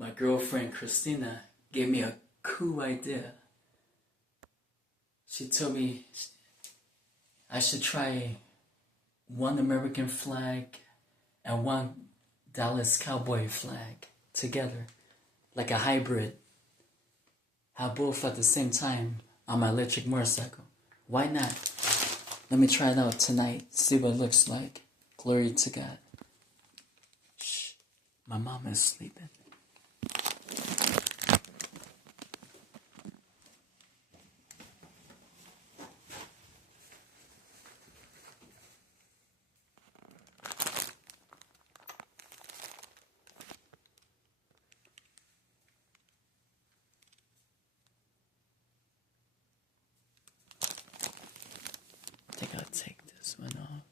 my girlfriend Christina gave me a cool idea. She told me I should try one American flag and one Dallas Cowboy flag together, like a hybrid. Have both at the same time on my electric motorcycle. Why not? Let me try it out tonight, see what it looks like. Glory to God. Shh, my mom is sleeping. I think I'll take this one off.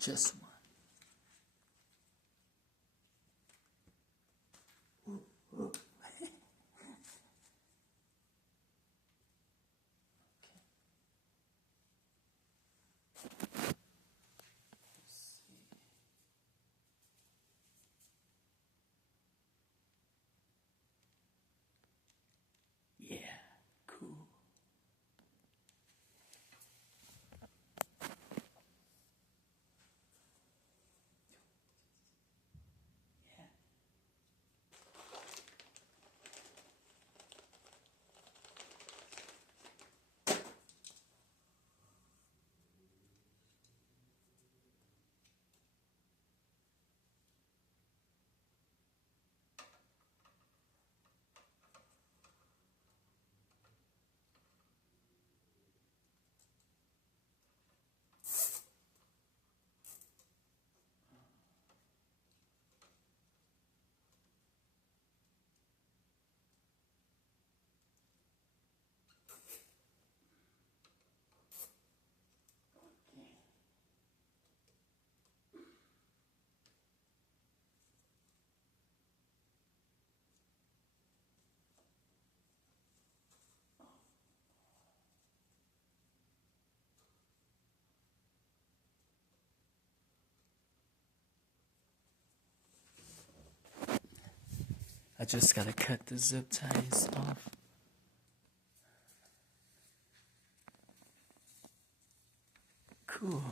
Just one. Yeah, cool. I just gotta cut the zip ties off. Cool.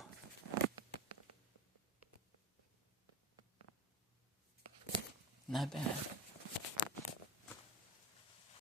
Not bad.